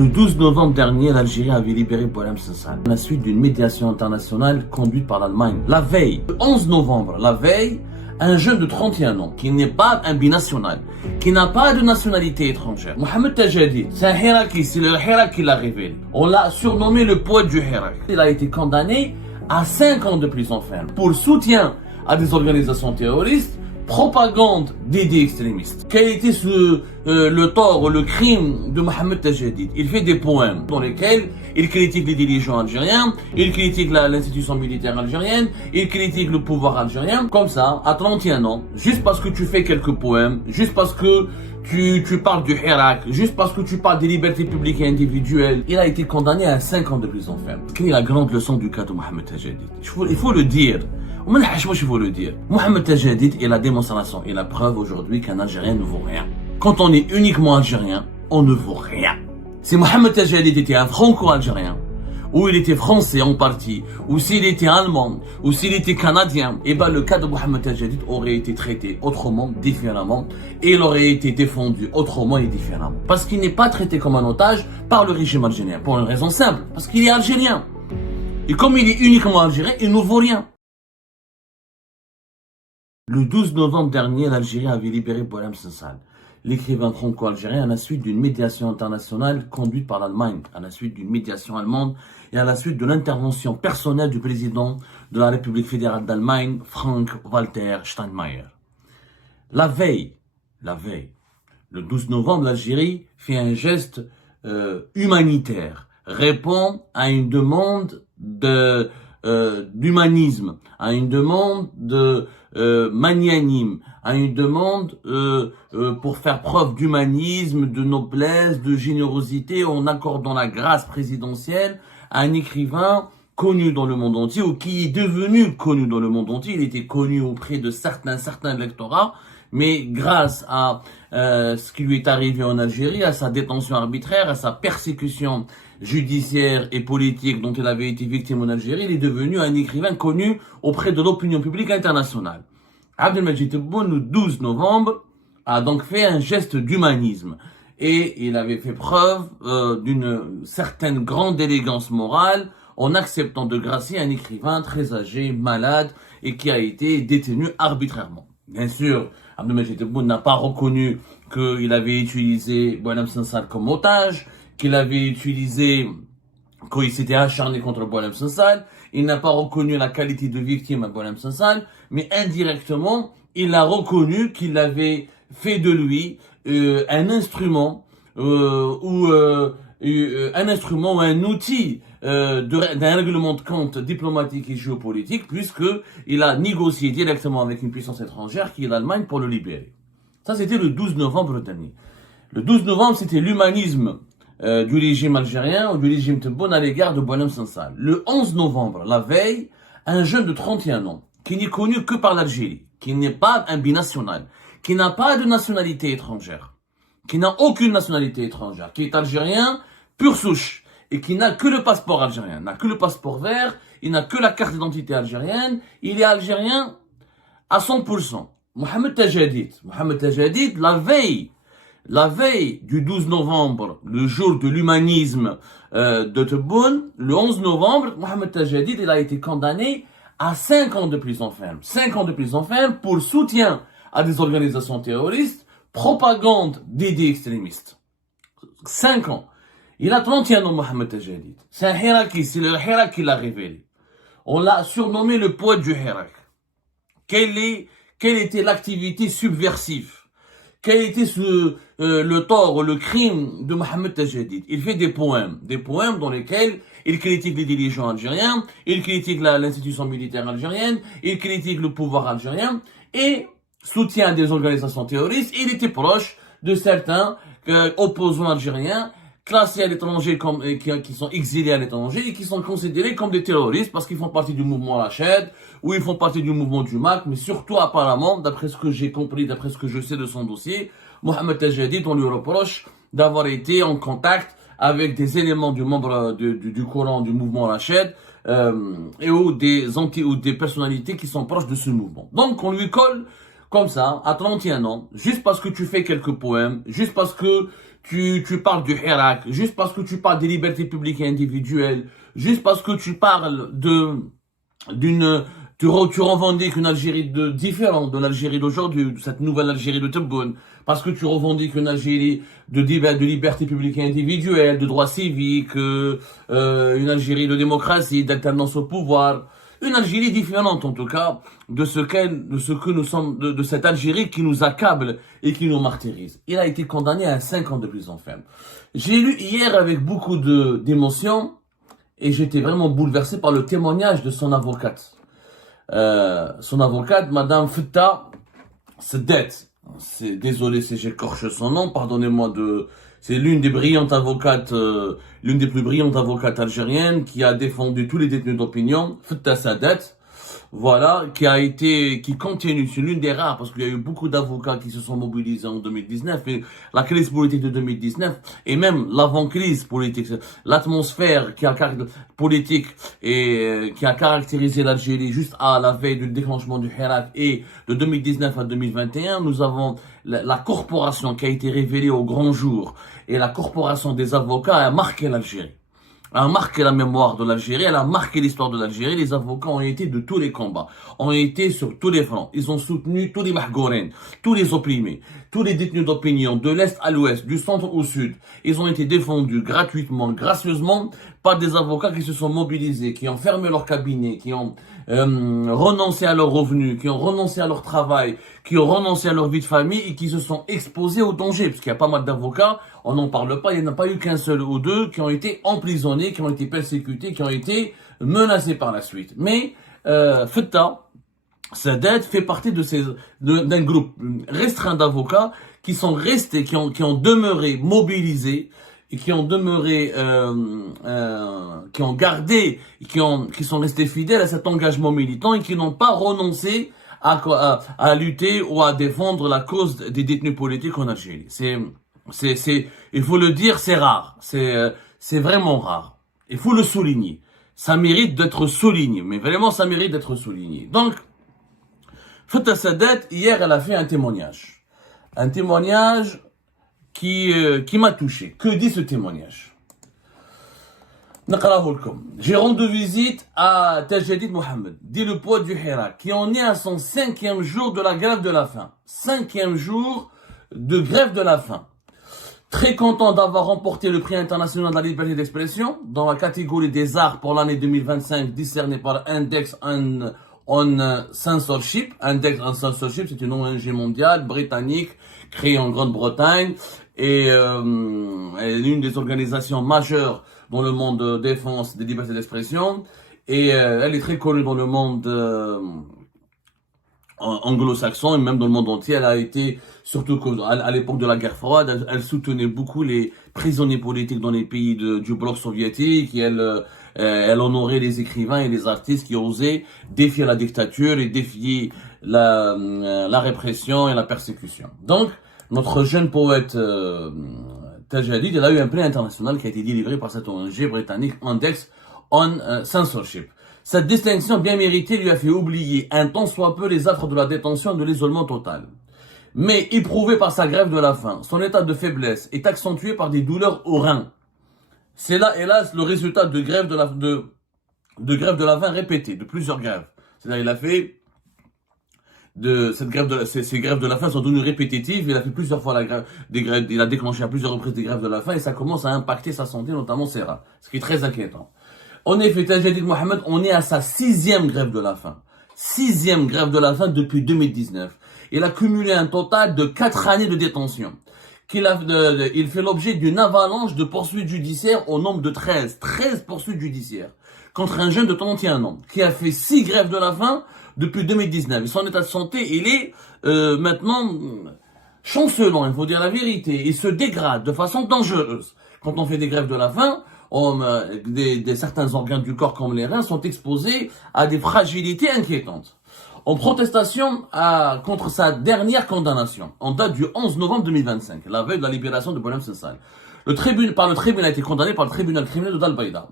Le 12 novembre dernier, l'Algérie avait libéré Boualem Sansal à la suite d'une médiation internationale conduite par l'Allemagne. La veille, le 11 novembre, la veille, un jeune de 31 ans, qui n'est pas un binational, qui n'a pas de nationalité étrangère, Mohamed Tajadid, c'est un Hiraki, c'est le Hirak qui l'a révélé. On l'a surnommé le poète du Hirak. Il a été condamné à 5 ans de prison ferme pour soutien à des organisations terroristes, propagande d'idées extrémistes. Quel était le tort ou le crime de Mohamed Tajadid? Il fait des poèmes dans lesquels il critique les dirigeants algériens, il critique l'institution militaire algérienne, il critique le pouvoir algérien. Comme ça, à 31 ans, juste parce que tu fais quelques poèmes, juste parce que tu parles du Hirak, juste parce que tu parles des libertés publiques et individuelles, il a été condamné à 5 ans de prison ferme. Quelle est la grande leçon du cas de Mohamed Tajadid? Il faut le dire. Il faut le dire. Mohamed Tajadid est la démonstration et la preuve aujourd'hui qu'un Algérien ne vaut rien. Quand on est uniquement Algérien, on ne vaut rien. Si Mohamed Tajadid était un franco-algérien, ou il était français en partie, ou s'il était allemand, ou s'il était canadien, et ben le cas de Mohamed Tajadid aurait été traité autrement, différemment, et il aurait été défendu autrement et différemment. Parce qu'il n'est pas traité comme un otage par le régime algérien, pour une raison simple, parce qu'il est algérien. Et comme il est uniquement algérien, il ne vaut rien. Le 12 novembre dernier, l'Algérie avait libéré Boualem Sansal, l'écrivain franco-algérien, à la suite d'une médiation internationale conduite par l'Allemagne, à la suite d'une médiation allemande et à la suite de l'intervention personnelle du président de la République fédérale d'Allemagne, Frank-Walter Steinmeier. La veille, le 12 novembre, l'Algérie fait un geste humanitaire, répond à une demande d'humanisme, à une demande de magnanime, à une demande pour faire preuve d'humanisme, de noblesse, de générosité, en accordant la grâce présidentielle à un écrivain connu dans le monde entier, ou qui est devenu connu dans le monde entier. Il était connu auprès de certains lectorats, mais grâce à ce qui lui est arrivé en Algérie, à sa détention arbitraire, à sa persécution judiciaire et politique dont il avait été victime en Algérie, il est devenu un écrivain connu auprès de l'opinion publique internationale. Abdelmajid Tebboune, le 12 novembre, a donc fait un geste d'humanisme. Et il avait fait preuve d'une certaine grande élégance morale en acceptant de gracier un écrivain très âgé, malade, et qui a été détenu arbitrairement. Bien sûr, Abdelmajid Tebboune n'a pas reconnu qu'il avait utilisé Boualem Sansal comme otage, qu'il avait utilisé, qu'il s'était acharné contre Boualem Sansal. Il n'a pas reconnu la qualité de victime à Boualem Sansal, mais indirectement, il a reconnu qu'il avait fait de lui un instrument ou un outil d'un règlement de compte diplomatique et géopolitique, puisque il a négocié directement avec une puissance étrangère qui est l'Allemagne pour le libérer. Ça, c'était le 12 novembre dernier. Le 12 novembre, c'était l'humanisme du régime algérien ou du régime Tebboune à l'égard de Boualem Sansal. Le 11 novembre, la veille, un jeune de 31 ans, qui n'est connu que par l'Algérie, qui n'est pas un binational, qui n'a pas de nationalité étrangère, qui n'a aucune nationalité étrangère, qui est algérien pure souche, et qui n'a que le passeport algérien, n'a que le passeport vert, il n'a que la carte d'identité algérienne, il est algérien à 100%. Mohamed Tajadid, la veille du 12 novembre, le jour de l'humanisme de Tebboune, le 11 novembre, Mohamed Tajadid, il a été condamné à 5 ans de prison ferme. 5 ans de prison ferme pour soutien à des organisations terroristes, propagande d'idées extrémistes. 5 ans. Il a 31 ans, Mohamed Tajadid. C'est un Hiraki, c'est le Hirak qui l'a révélé. On l'a surnommé le poète du Hirak. Quelle était l'activité subversive? Quel était le tort ou le crime de Mohamed Tajadid? Il fait des poèmes dans lesquels il critique les dirigeants algériens, il critique l'institution militaire algérienne, il critique le pouvoir algérien et soutient des organisations terroristes. Il était proche de certains opposants algériens classés à l'étranger qui sont exilés à l'étranger et qui sont considérés comme des terroristes parce qu'ils font partie du mouvement Rached ou ils font partie du mouvement du MAC, mais surtout apparemment, d'après ce que j'ai compris, d'après ce que je sais de son dossier, Mohamed Tajadid, on lui reproche d'avoir été en contact avec des éléments du membre du Coran du mouvement Rached ou des personnalités qui sont proches de ce mouvement. Donc on lui colle comme ça, à 31 ans, juste parce que tu fais quelques poèmes, juste parce que tu parles du Hirak, juste parce que tu parles des libertés publiques et individuelles, juste parce que tu parles tu revendiques une Algérie différente de l'Algérie d'aujourd'hui, de cette nouvelle Algérie de Tebboune, parce que tu revendiques une Algérie de liberté publique et individuelle, de droits civiques, une Algérie de démocratie, d'alternance au pouvoir, une Algérie différente en tout cas de ce que nous sommes, de cette Algérie qui nous accable et qui nous martyrise. Il a été condamné à 5 ans de prison ferme. J'ai lu hier avec beaucoup d'émotion et j'étais vraiment bouleversé par le témoignage de son avocate. Son avocate, Madame Fetta Sedet. Désolé si j'écorche son nom, pardonnez-moi c'est l'une des brillantes avocates, l'une des plus brillantes avocates algériennes qui a défendu tous les détenus d'opinion, Fetta Sedet. Voilà, qui continue, c'est l'une des rares, parce qu'il y a eu beaucoup d'avocats qui se sont mobilisés en 2019, et la crise politique de 2019, et même l'avant-crise politique, l'atmosphère politique et qui a caractérisé l'Algérie juste à la veille du déclenchement du Hirak et de 2019 à 2021, nous avons la corporation qui a été révélée au grand jour, et la corporation des avocats a marqué l'Algérie. A marqué la mémoire de l'Algérie, elle a marqué l'histoire de l'Algérie. Les avocats ont été de tous les combats, ont été sur tous les fronts. Ils ont soutenu tous les mahgourens, tous les opprimés, tous les détenus d'opinion, de l'Est à l'Ouest, du centre au Sud. Ils ont été défendus gratuitement, gracieusement, par des avocats qui se sont mobilisés, qui ont fermé leur cabinet, qui ont renoncé à leurs revenus, qui ont renoncé à leur travail, qui ont renoncé à leur vie de famille et qui se sont exposés au danger. Parce qu'il y a pas mal d'avocats, on n'en parle pas, il n'y en a pas eu qu'un seul ou deux qui ont été emprisonnés, qui ont été persécutés, qui ont été menacés par la suite. Mais Fetta Sedet fait partie d'un groupe restreint d'avocats qui sont restés, qui ont demeuré mobilisés, et qui ont demeuré, qui ont gardé, qui sont restés fidèles à cet engagement militant et qui n'ont pas renoncé à lutter ou à défendre la cause des détenus politiques en Algérie. Il faut le dire, c'est rare. C'est vraiment rare. Il faut le souligner. Ça mérite d'être souligné. Mais vraiment, ça mérite d'être souligné. Donc, Fetta Sedet, hier, elle a fait un témoignage. Un témoignage qui m'a touché. Que dit ce témoignage? J'ai rendu visite à Tajadid Mohamed, dit le poète du Hirak, qui en est à son 5e jour de la grève de la faim. 5e jour de grève de la faim. Très content d'avoir remporté le prix international de la liberté d'expression dans la catégorie des arts pour l'année 2025, discerné par Index on Censorship. Index on Censorship, c'est une ONG mondiale britannique créée en Grande-Bretagne et l'une des organisations majeures dans le monde de défense des libertés d'expression. Et elle est très connue dans le monde anglo-saxon et même dans le monde entier. Elle a été, surtout à l'époque de la guerre froide, elle soutenait beaucoup les prisonniers politiques dans les pays du bloc soviétique et elle honorait les écrivains et les artistes qui osaient défier la dictature et défier la répression et la persécution. Donc, notre jeune poète Tajadid, il a eu un prix international qui a été délivré par cette ONG britannique Index on Censorship. Cette distinction bien méritée lui a fait oublier un tant soit peu les affres de la détention et de l'isolement total. Mais éprouvé par sa grève de la faim, son état de faiblesse est accentué par des douleurs aux reins. C'est là, hélas, le résultat de grève de la faim répétée, de plusieurs grèves. C'est-à-dire, il a fait ces grèves de la faim sont devenues répétitives. Il a fait plusieurs fois il a déclenché à plusieurs reprises des grèves de la faim et ça commence à impacter sa santé, notamment ses reins. Ce qui est très inquiétant. En effet, Tajadid Mohamed, on est à sa 6e grève de la faim. 6e grève de la faim depuis 2019. Il a cumulé un total de 4 années de détention. Il fait l'objet d'une avalanche de poursuites judiciaires au nombre de 13. 13 poursuites judiciaires. Contre un jeune de 31 ans, qui a fait 6 grèves de la faim depuis 2019. Et son état de santé, il est maintenant chancelant, il faut dire la vérité. Il se dégrade de façon dangereuse. Quand on fait des grèves de la faim, certains organes du corps comme les reins sont exposés à des fragilités inquiétantes. En protestation contre sa dernière condamnation, en date du 11 novembre 2025, la veille de la libération de Boualem Sansal, le tribunal a été condamné par le tribunal criminel de Dal-Baïda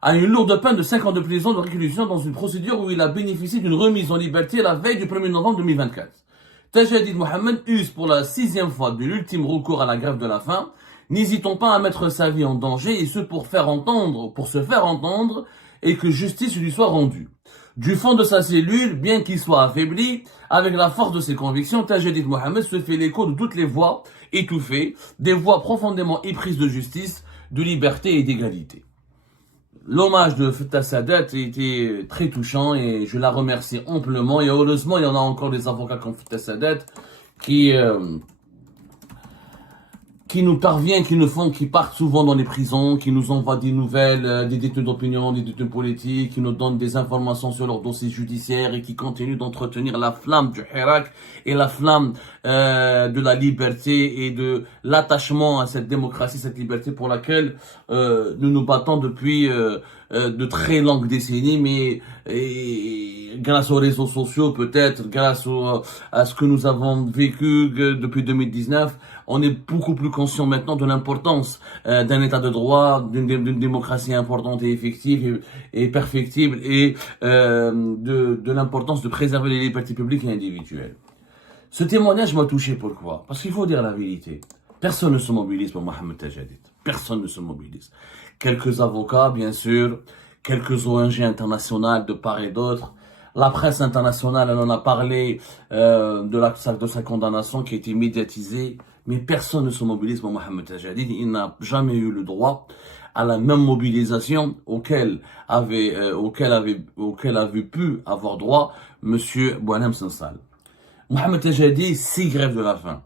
à une lourde peine de 5 ans de prison de réclusion dans une procédure où il a bénéficié d'une remise en liberté la veille du 1er novembre 2024. Tajadid Mohamed use pour la 6e fois de l'ultime recours à la grève de la faim n'hésitons pas à mettre sa vie en danger, et ce pour se faire entendre, et que justice lui soit rendue. Du fond de sa cellule, bien qu'il soit affaibli, avec la force de ses convictions, Tajedid Mohamed se fait l'écho de toutes les voix étouffées, des voix profondément éprises de justice, de liberté et d'égalité. L'hommage de Fattah Sadat était très touchant et je la remercie amplement. Et heureusement, il y en a encore des avocats comme Fattah Sadat qui nous parviennent, qui partent souvent dans les prisons, qui nous envoient des nouvelles, des détenus d'opinion, des détenus politiques, qui nous donnent des informations sur leurs dossiers judiciaires et qui continuent d'entretenir la flamme du Hirak et la flamme de la liberté et de l'attachement à cette démocratie, cette liberté pour laquelle nous nous battons depuis de très longues décennies, mais grâce aux réseaux sociaux, peut-être, grâce à ce que nous avons vécu depuis 2019, on est beaucoup plus conscient maintenant de l'importance d'un état de droit, d'une démocratie importante et effective et perfectible, et de l'importance de préserver les libertés publiques et individuelles. Ce témoignage m'a touché, pourquoi? Parce qu'il faut dire la vérité. Personne ne se mobilise pour Mohamed Tajedid. Personne ne se mobilise. Quelques avocats, bien sûr, quelques ONG internationales de part et d'autre. La presse internationale, elle en a parlé de sa condamnation qui a été médiatisée, mais personne ne se mobilise pour Mohamed Tajedid. Il n'a jamais eu le droit à la même mobilisation auquel avait pu avoir droit Monsieur Boualem Sansal. Mohamed Tajedid, 6 grèves de la faim,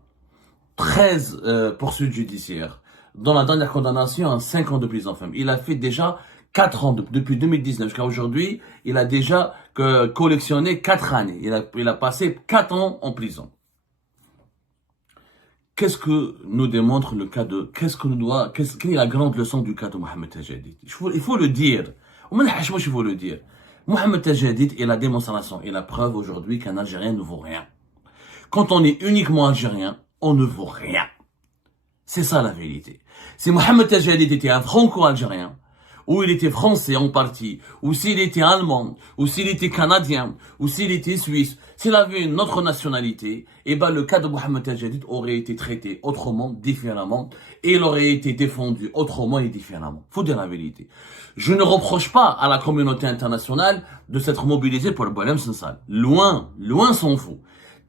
13 poursuites judiciaires, dans la dernière condamnation à 5 ans de prison ferme. Il a fait déjà 4 ans, depuis 2019 jusqu'à aujourd'hui, il a déjà collectionné 4 années. Il a passé 4 ans en prison. Qu'est-ce que nous démontre le cas de... Quelle est la grande leçon du cas de Mohamed Tajedid? Il faut le dire. Il faut le dire. Mohamed Tajedid est la démonstration et la preuve aujourd'hui qu'un Algérien ne vaut rien. Quand on est uniquement Algérien, on ne vaut rien. C'est ça la vérité. Si Mohamed Tajedid était un franco-algérien, ou il était français en partie, ou s'il était allemand, ou s'il était canadien, ou s'il était suisse, s'il avait une autre nationalité, eh ben le cas de Mohamed Tajedid aurait été traité autrement, différemment, et il aurait été défendu autrement et différemment. Faut dire la vérité. Je ne reproche pas à la communauté internationale de s'être mobilisée pour le Boualem Sansal. Loin s'en fout.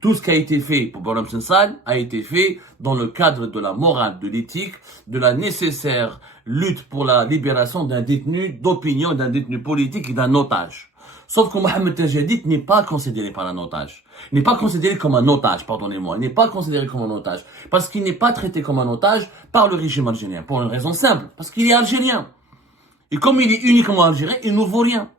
Tout ce qui a été fait pour Boualem Sansal a été fait dans le cadre de la morale, de l'éthique, de la nécessaire lutte pour la libération d'un détenu d'opinion, d'un détenu politique et d'un otage. Sauf que Mohamed Tajedid n'est pas considéré par un otage. Il n'est pas considéré comme un otage, pardonnez-moi. Il n'est pas considéré comme un otage. Parce qu'il n'est pas traité comme un otage par le régime algérien. Pour une raison simple. Parce qu'il est algérien. Et comme il est uniquement algérien, il ne vaut rien.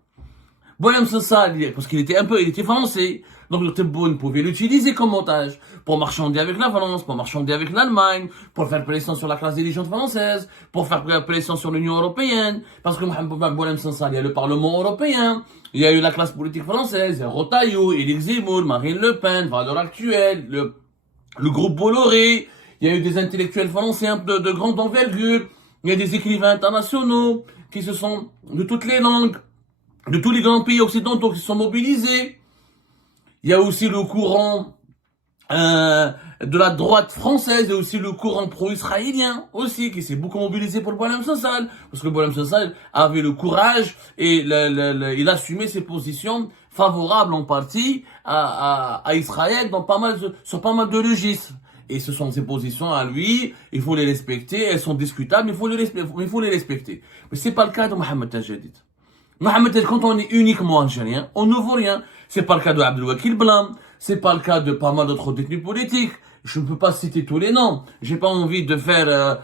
Boualem Sansal, parce qu'il était français. Donc le Tebboune pouvait l'utiliser comme otage pour marchander avec la France, pour marchander avec l'Allemagne, pour faire pression sur la classe dirigeante française, pour faire pression sur l'Union européenne. Parce que Mohamed Boualem Sansal, il y a le Parlement européen, il y a eu la classe politique française, il y a Rotaillot, Éric Zemmour, Marine Le Pen, Valeurs Actuelles, le groupe Bolloré, il y a eu des intellectuels français de grande envergure, il y a des écrivains internationaux qui se sont, de toutes les langues, de tous les grands pays occidentaux qui se sont mobilisés. Il y a aussi le courant de la droite française et aussi le courant pro-israélien aussi qui s'est beaucoup mobilisé pour le Boualem Sansal parce que le Boualem Sansal avait le courage et il assumait ses positions favorables en partie à Israël sur pas mal de registres. Et ce sont ses positions à lui, il faut les respecter, elles sont discutables, mais il faut les respecter. Mais c'est pas le cas de Mohamed Tajedid. Mohamed Tajedid, quand on est uniquement algérien, on ne vaut rien. C'est pas le cas de Abdelwakil Blam, c'est pas le cas de pas mal d'autres détenus politiques. Je ne peux pas citer tous les noms. J'ai pas envie d'être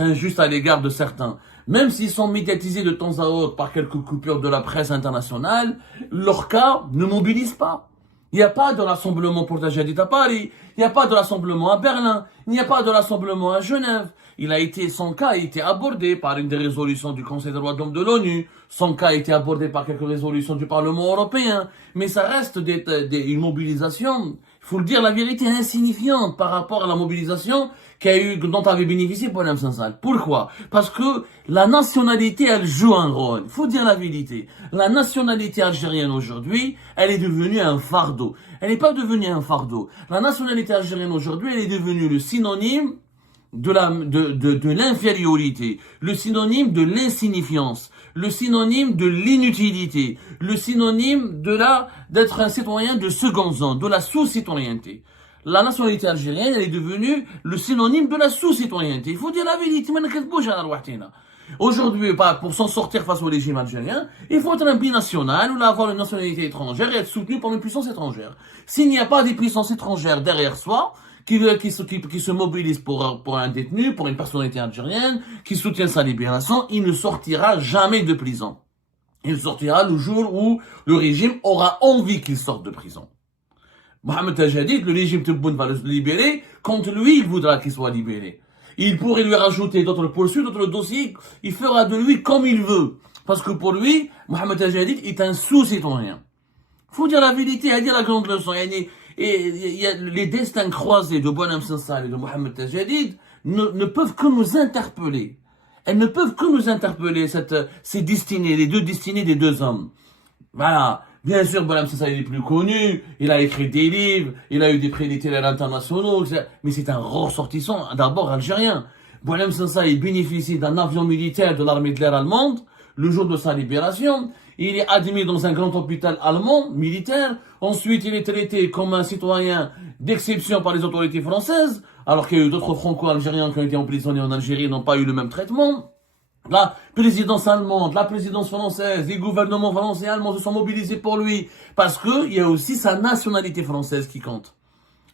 injuste à l'égard de certains. Même s'ils sont médiatisés de temps à autre par quelques coupures de la presse internationale, leur cas ne mobilise pas. Il n'y a pas de rassemblement pour Tajedid à Paris, il n'y a pas de rassemblement à Berlin, il n'y a pas de rassemblement à Genève. Son cas a été abordé par une des résolutions du Conseil des droits de l'homme de l'ONU, son cas a été abordé par quelques résolutions du Parlement européen, mais ça reste une mobilisation, il faut le dire la vérité, insignifiante par rapport à la mobilisation dont avait bénéficié Boualem Sansal. Pourquoi? Parce que la nationalité, elle joue un rôle. Il faut dire la vérité. La nationalité algérienne aujourd'hui, elle est devenue un fardeau. Elle n'est pas devenue un fardeau. La nationalité algérienne aujourd'hui, elle est devenue le synonyme de l'infériorité, le synonyme de l'insignifiance, le synonyme de l'inutilité, le synonyme d'être un citoyen de second zone, de la sous-citoyenneté. La nationalité algérienne, elle est devenue le synonyme de la sous-citoyenneté. Il faut dire la vérité. Aujourd'hui, pour s'en sortir face au régime algérien, il faut être un binational ou avoir une nationalité étrangère et être soutenu par une puissance étrangère. S'il n'y a pas des puissances étrangères derrière soi, qui se mobilisent pour un détenu, pour une personnalité algérienne, qui soutient sa libération, il ne sortira jamais de prison. Il sortira le jour où le régime aura envie qu'il sorte de prison. Mohamed Tajadid, le régime Tebboune va le libérer, contre lui, il voudra qu'il soit libéré. Il pourrait lui rajouter d'autres poursuites, d'autres dossiers, il fera de lui comme il veut. Parce que pour lui, Mohamed Tajadid est un sous-citoyen. Faut dire la vérité, à dire la grande leçon. Et les destins croisés de Boualem Sansal et de Mohamed Tajadid ne peuvent que nous interpeller. Elles ne peuvent que nous interpeller, ces destinées, les deux destinées des deux hommes. Voilà. Bien sûr, Boualem Sansal est plus connu, il a écrit des livres, il a eu des prix littéraires internationaux, mais c'est un ressortissant d'abord algérien. Boualem Sansal, il bénéficie d'un avion militaire de l'armée de l'air allemande, le jour de sa libération. Il est admis dans un grand hôpital allemand, militaire. Ensuite, il est traité comme un citoyen d'exception par les autorités françaises, alors qu'il y a eu d'autres franco-algériens qui ont été emprisonnés en Algérie et n'ont pas eu le même traitement. La présidence allemande, la présidence française, les gouvernements français et allemands se sont mobilisés pour lui, parce qu'il y a aussi sa nationalité française qui compte.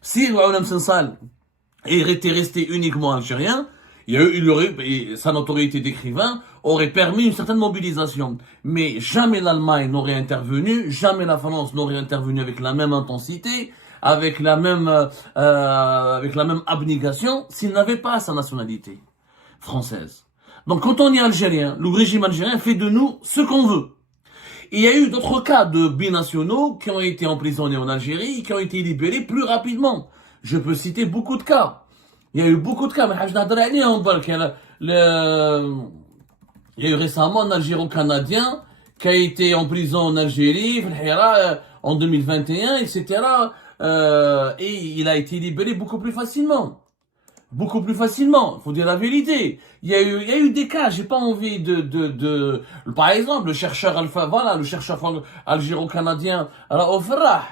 Si Boualem Sansal était resté uniquement algérien, sa notoriété d'écrivain aurait permis une certaine mobilisation. Mais jamais l'Allemagne n'aurait intervenu, jamais la France n'aurait intervenu avec la même intensité, avec la même abnégation, s'il n'avait pas sa nationalité française. Donc quand on est algérien, le régime algérien fait de nous ce qu'on veut. Il y a eu d'autres cas de binationaux qui ont été emprisonnés en Algérie et qui ont été libérés plus rapidement. Je peux citer beaucoup de cas. Il y a eu beaucoup de cas, mais il y a eu récemment un Algéro-Canadien qui a été en prison en Algérie, en 2021, etc. Et il a été libéré beaucoup plus facilement. Beaucoup plus facilement, faut dire la vérité. Il y a eu des cas, j'ai pas envie par exemple, le chercheur algéro-canadien, Raouf Farah.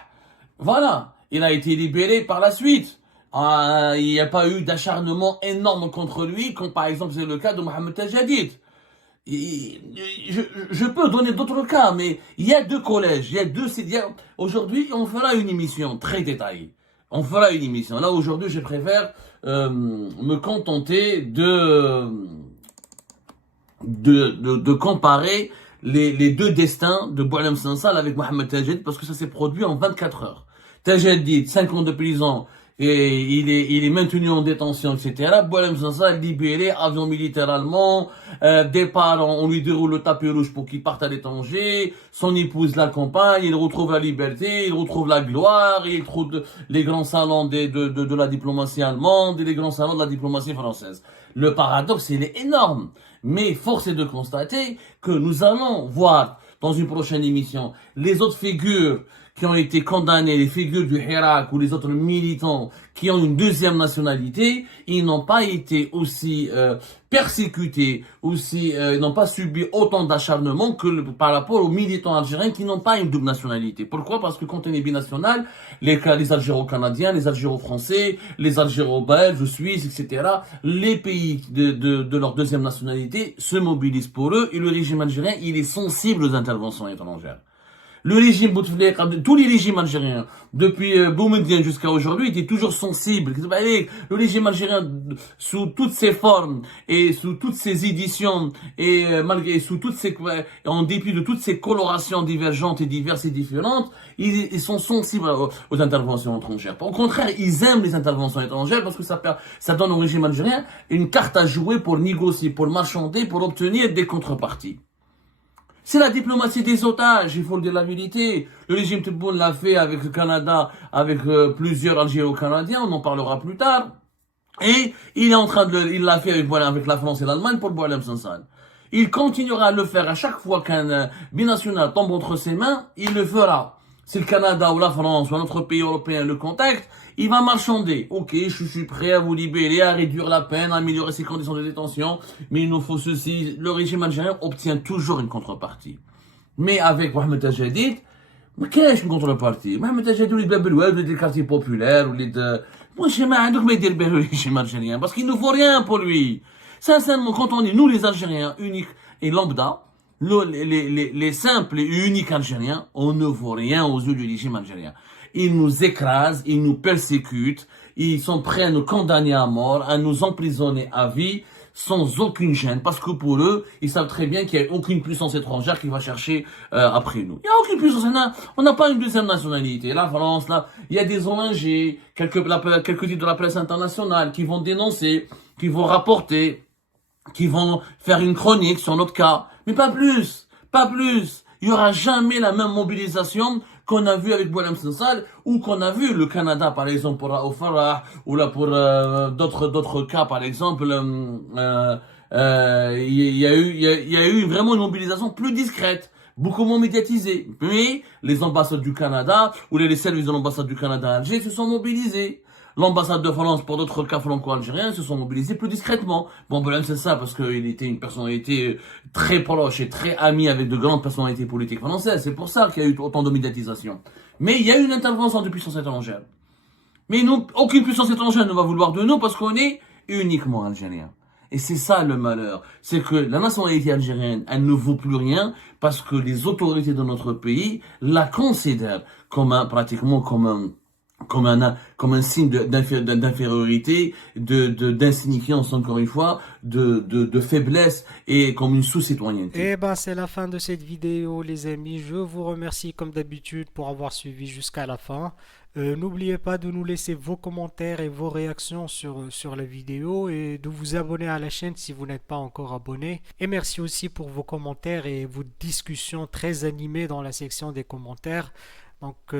Voilà. Il a été libéré par la suite. Il n'y a pas eu d'acharnement énorme contre lui, comme par exemple c'est le cas de Mohamed Tajadid. Je peux donner d'autres cas, mais il y a deux collèges, aujourd'hui, on fera une émission très détaillée. On fera une émission. Là, aujourd'hui, je préfère me contenter de comparer les deux destins de Boualem Sansal avec Mohamed Tajadid, parce que ça s'est produit en 24 heures. Tajadid, 5 ans de prison, et il est maintenu en détention, etc. Boualem Sansal libéré, avion militaire allemand, départ, on lui déroule le tapis rouge pour qu'il parte à l'étranger, son épouse l'accompagne, il retrouve la liberté, il retrouve la gloire, il trouve les grands salons de la diplomatie allemande et les grands salons de la diplomatie française. Le paradoxe, il est énorme. Mais force est de constater que nous allons voir dans une prochaine émission les autres figures qui ont été condamnés, les figures du Hirak ou les autres militants qui ont une deuxième nationalité, ils n'ont pas été aussi persécutés, ils n'ont pas subi autant d'acharnement que par rapport aux militants algériens qui n'ont pas une double nationalité. Pourquoi? Parce que quand on est binational, les Algéro-Canadiens, les Algéro-Français, les Algéro-Belges, Suisses, etc., les pays de leur deuxième nationalité se mobilisent pour eux et le régime algérien, il est sensible aux interventions étrangères. Le régime Bouteflika, tous les régimes algériens, depuis Boumediene jusqu'à aujourd'hui, étaient toujours sensibles. Le régime algérien, sous toutes ses formes et sous toutes ses éditions et en dépit de toutes ses colorations divergentes et diverses et différentes, ils sont sensibles aux interventions étrangères. Au contraire, ils aiment les interventions étrangères parce que ça donne au régime algérien une carte à jouer pour négocier, pour marchander, pour obtenir des contreparties. C'est la diplomatie des otages, il faut le dire la vérité. Le régime Tebboune l'a fait avec le Canada, avec plusieurs Algéro-Canadiens, on en parlera plus tard. Et il l'a fait avec la France et l'Allemagne pour Boualem Sansal. Il continuera à le faire à chaque fois qu'un binational tombe entre ses mains, il le fera. Si le Canada ou la France ou un autre pays européen le contacte, Il va marchander. Ok, je suis prêt à vous libérer, à réduire la peine, à améliorer ses conditions de détention, mais il nous faut ceci. Le régime algérien obtient toujours une contrepartie. Mais avec Mohamed Al-Jadid, ما كاينش une contrepartie. Mohamed Al-Jadid وليد باب الواد وليد الكارتي بوبولار وليد واش ما عندك ما يدير به le régime algérien parce qu'il ne vaut rien pour lui. Sincèrement, quand on est nous les Algériens uniques et lambda, les simples et uniques Algériens, on ne vaut rien aux yeux du régime algérien. Ils nous écrasent, ils nous persécutent, ils sont prêts à nous condamner à mort, à nous emprisonner à vie, sans aucune gêne, parce que pour eux, ils savent très bien qu'il n'y a aucune puissance étrangère qui va chercher après nous. Il n'y a aucune puissance, on n'a pas une deuxième nationalité. La France, là, il y a des ONG, quelques titres de la presse internationale qui vont dénoncer, qui vont rapporter, qui vont faire une chronique sur notre cas, mais pas plus, pas plus. Il n'y aura jamais la même mobilisation qu'on a vu avec Boualem Sansal ou qu'on a vu le Canada par exemple pour Raouf Farah ou là pour d'autres cas par exemple il y a eu vraiment une mobilisation plus discrète, beaucoup moins médiatisée, mais les ambassades du Canada ou les services de l'ambassade du Canada à Alger se sont mobilisés. L'ambassade de France, pour d'autres cas franco-algériens, se sont mobilisés plus discrètement. Bon, Boualem c'est ça, parce qu'il était une personnalité très proche et très amie avec de grandes personnalités politiques françaises. C'est pour ça qu'il y a eu autant de médiatisation. Mais il y a eu une intervention de puissance étrangère. Mais nous, aucune puissance étrangère ne va vouloir de nous parce qu'on est uniquement algérien. Et c'est ça le malheur. C'est que la nationalité algérienne, elle ne vaut plus rien parce que les autorités de notre pays la considèrent pratiquement comme un signe d'infériorité, d'insignifiance encore une fois, de faiblesse et comme une sous-citoyenneté. Et ben c'est la fin de cette vidéo les amis, je vous remercie comme d'habitude pour avoir suivi jusqu'à la fin. N'oubliez pas de nous laisser vos commentaires et vos réactions sur la vidéo et de vous abonner à la chaîne si vous n'êtes pas encore abonné. Et merci aussi pour vos commentaires et vos discussions très animées dans la section des commentaires. Donc,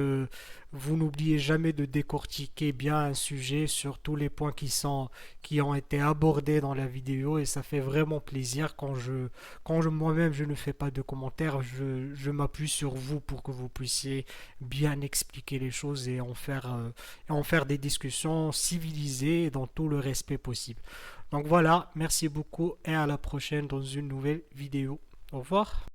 vous n'oubliez jamais de décortiquer bien un sujet sur tous les points qui ont été abordés dans la vidéo et ça fait vraiment plaisir quand moi-même je ne fais pas de commentaires, je m'appuie sur vous pour que vous puissiez bien expliquer les choses et en faire des discussions civilisées et dans tout le respect possible. Donc voilà, merci beaucoup et à la prochaine dans une nouvelle vidéo. Au revoir.